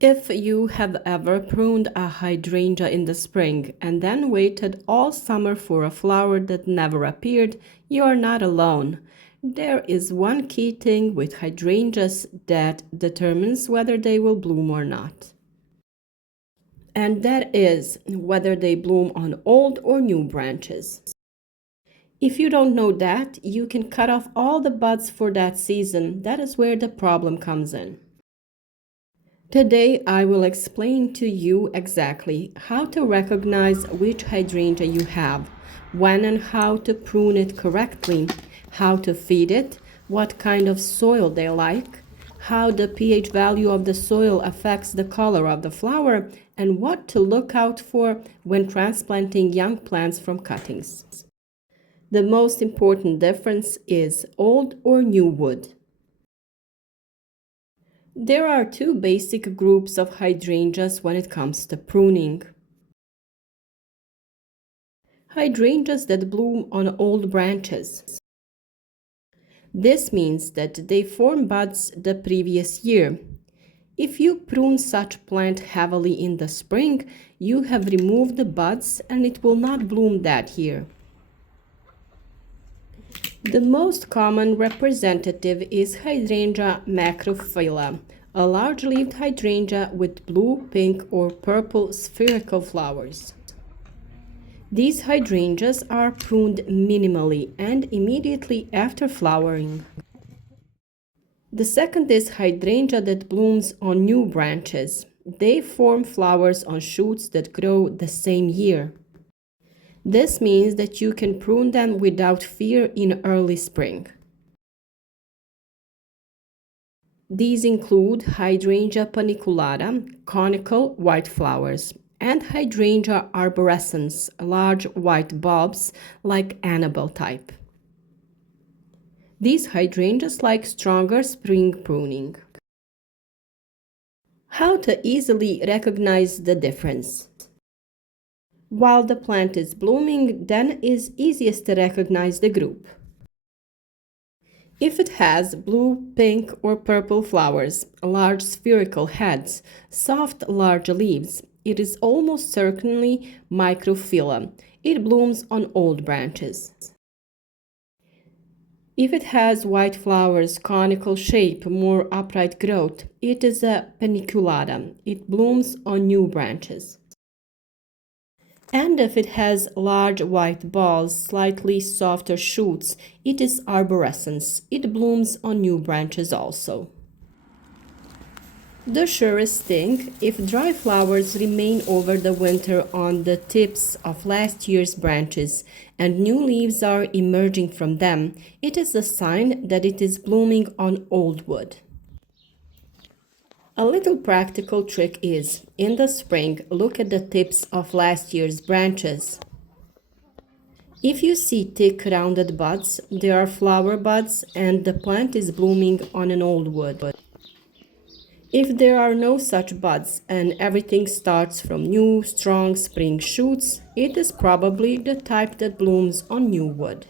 If you have ever pruned a hydrangea in the spring and then waited all summer for a flower that never appeared, you are not alone. There is one key thing with hydrangeas that determines whether they will bloom or not. And that is whether they bloom on old or new branches. If you don't know that, you can cut off all the buds for that season. That is where the problem comes in. Today, I will explain to you exactly how to recognize which hydrangea you have, when and how to prune it correctly, how to feed it, what kind of soil they like, how the pH value of the soil affects the color of the flower, and what to look out for when transplanting young plants from cuttings. The most important difference is old or new wood. There are two basic groups of hydrangeas when it comes to pruning. Hydrangeas that bloom on old branches. This means that they form buds the previous year. If you prune such plant heavily in the spring, you have removed the buds and it will not bloom that year. The most common representative is Hydrangea macrophylla, a large-leaved hydrangea with blue, pink, or purple spherical flowers. These hydrangeas are pruned minimally and immediately after flowering. The second is hydrangea that blooms on new branches. They form flowers on shoots that grow the same year. This means that you can prune them without fear in early spring. These include Hydrangea paniculata, conical white flowers, and Hydrangea arborescens, large white bulbs like Annabelle type. These hydrangeas like stronger spring pruning. How to easily recognize the difference? While the plant is blooming, then is easiest to recognize the group. If it has blue, pink, or purple flowers, large spherical heads, soft large leaves, it is almost certainly microphylla. It blooms on old branches. If it has white flowers, conical shape, more upright growth, it is a paniculata. It blooms on new branches. And if it has large white balls, slightly softer shoots, it is arborescens. It blooms on new branches also. The surest thing, if dry flowers remain over the winter on the tips of last year's branches and new leaves are emerging from them, it is a sign that it is blooming on old wood. A little practical trick is, in the spring, look at the tips of last year's branches. If you see thick rounded buds, they are flower buds and the plant is blooming on an old wood. If there are no such buds and everything starts from new, strong spring shoots, it is probably the type that blooms on new wood.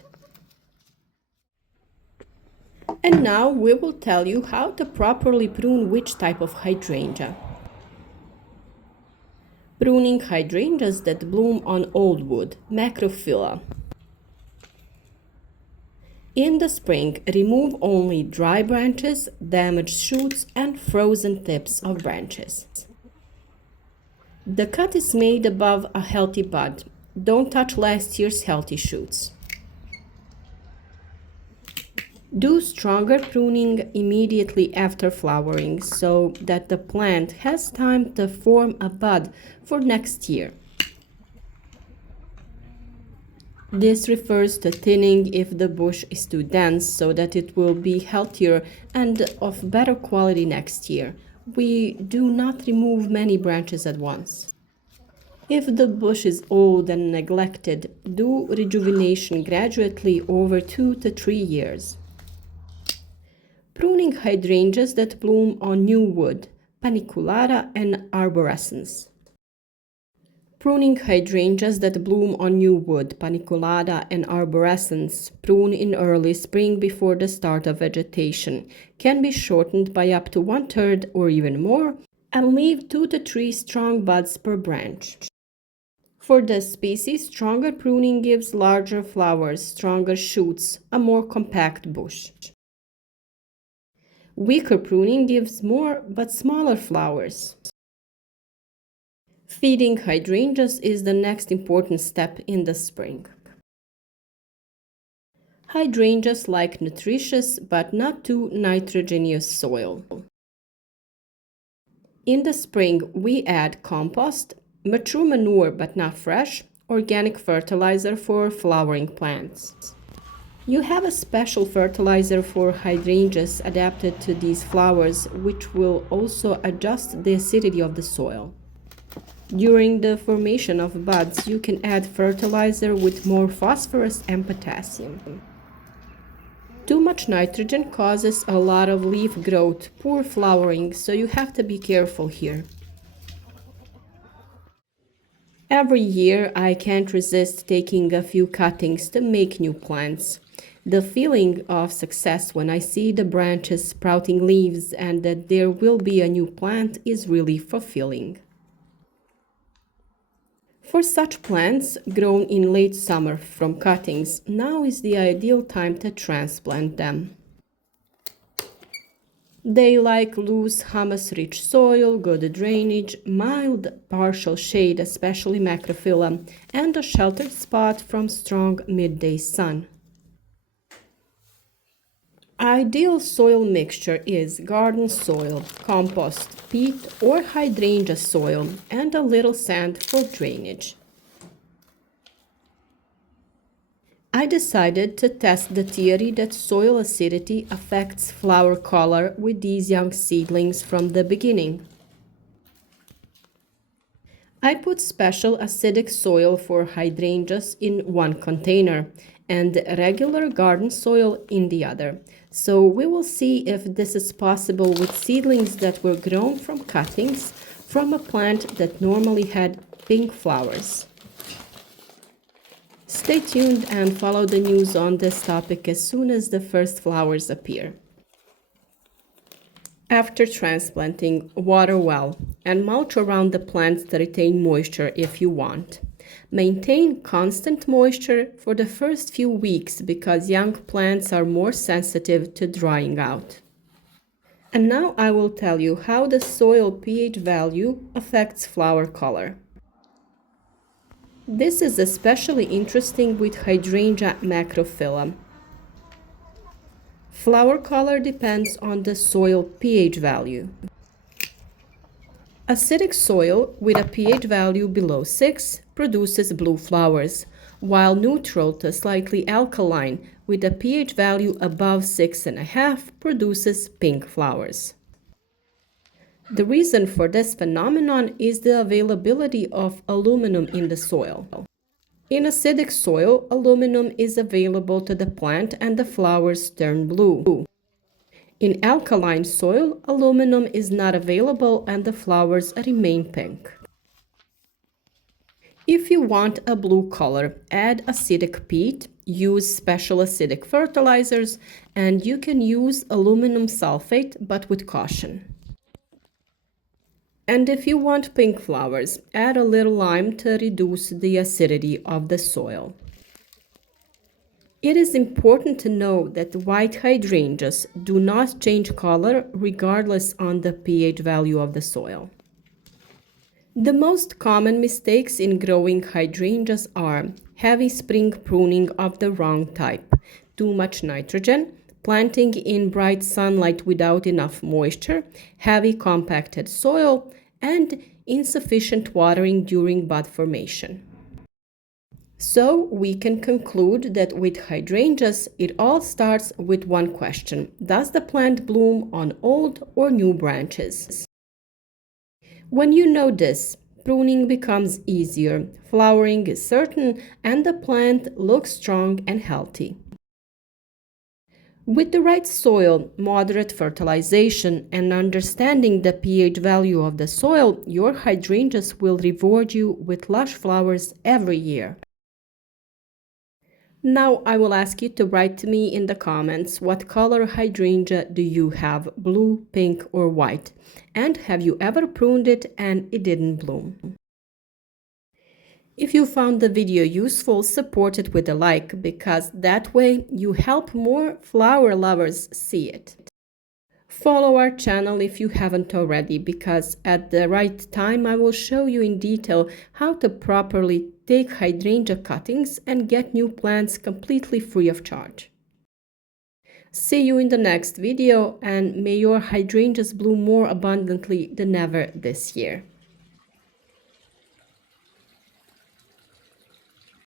And now we will tell you how to properly prune which type of hydrangea. Pruning hydrangeas that bloom on old wood, macrophylla. In the spring, remove only dry branches, damaged shoots, and frozen tips of branches. The cut is made above a healthy bud. Don't touch last year's healthy shoots. Do stronger pruning immediately after flowering so that the plant has time to form a bud for next year. This refers to thinning if the bush is too dense so that it will be healthier and of better quality next year. We do not remove many branches at once. If the bush is old and neglected, do rejuvenation gradually over 2 to 3 years. Pruning hydrangeas that bloom on new wood, paniculata and arborescens. Pruning hydrangeas that bloom on new wood, paniculata and arborescens, prune in early spring before the start of vegetation, can be shortened by up to 1/3 or even more and leave 2 to 3 strong buds per branch. For this species, stronger pruning gives larger flowers, stronger shoots, a more compact bush. Weaker pruning gives more but smaller flowers. Feeding hydrangeas is the next important step in the spring. Hydrangeas like nutritious but not too nitrogenous soil. In the spring, we add compost, mature manure but not fresh, organic fertilizer for flowering plants. You have a special fertilizer for hydrangeas adapted to these flowers, which will also adjust the acidity of the soil. During the formation of buds, you can add fertilizer with more phosphorus and potassium. Too much nitrogen causes a lot of leaf growth, poor flowering, so you have to be careful here. Every year, I can't resist taking a few cuttings to make new plants. The feeling of success when I see the branches sprouting leaves and that there will be a new plant is really fulfilling. For such plants grown in late summer from cuttings, now is the ideal time to transplant them. They like loose, humus-rich soil, good drainage, mild partial shade, especially macrophylla, and a sheltered spot from strong midday sun. Ideal soil mixture is garden soil, compost, peat or hydrangea soil, and a little sand for drainage. I decided to test the theory that soil acidity affects flower color with these young seedlings from the beginning. I put special acidic soil for hydrangeas in one container and regular garden soil in the other. So we will see if this is possible with seedlings that were grown from cuttings from a plant that normally had pink flowers. Stay tuned and follow the news on this topic as soon as the first flowers appear. After transplanting, water well and mulch around the plants to retain moisture if you want. Maintain constant moisture for the first few weeks because young plants are more sensitive to drying out. And now I will tell you how the soil pH value affects flower color. This is especially interesting with hydrangea macrophylla. Flower color depends on the soil pH value. Acidic soil with a pH value below 6 produces blue flowers, while neutral to slightly alkaline with a pH value above 6.5 produces pink flowers. The reason for this phenomenon is the availability of aluminum in the soil. In acidic soil, aluminum is available to the plant and the flowers turn blue. In alkaline soil, aluminum is not available and the flowers remain pink. If you want a blue color, add acidic peat, use special acidic fertilizers, and you can use aluminum sulfate, but with caution. And if you want pink flowers, add a little lime to reduce the acidity of the soil. It is important to know that white hydrangeas do not change color regardless on the pH value of the soil. The most common mistakes in growing hydrangeas are heavy spring pruning of the wrong type, too much nitrogen, planting in bright sunlight without enough moisture, heavy compacted soil, and insufficient watering during bud formation. So we can conclude that with hydrangeas, it all starts with one question: does the plant bloom on old or new branches? When you know this, pruning becomes easier, flowering is certain, and the plant looks strong and healthy. With the right soil, moderate fertilization, and understanding the pH value of the soil, your hydrangeas will reward you with lush flowers every year. Now I will ask you to write to me in the comments what color hydrangea do you have, blue, pink or white? And have you ever pruned it and it didn't bloom? If you found the video useful, support it with a like, because that way you help more flower lovers see it. Follow our channel if you haven't already, because at the right time I will show you in detail how to properly take hydrangea cuttings and get new plants completely free of charge. See you in the next video, and may your hydrangeas bloom more abundantly than ever this year.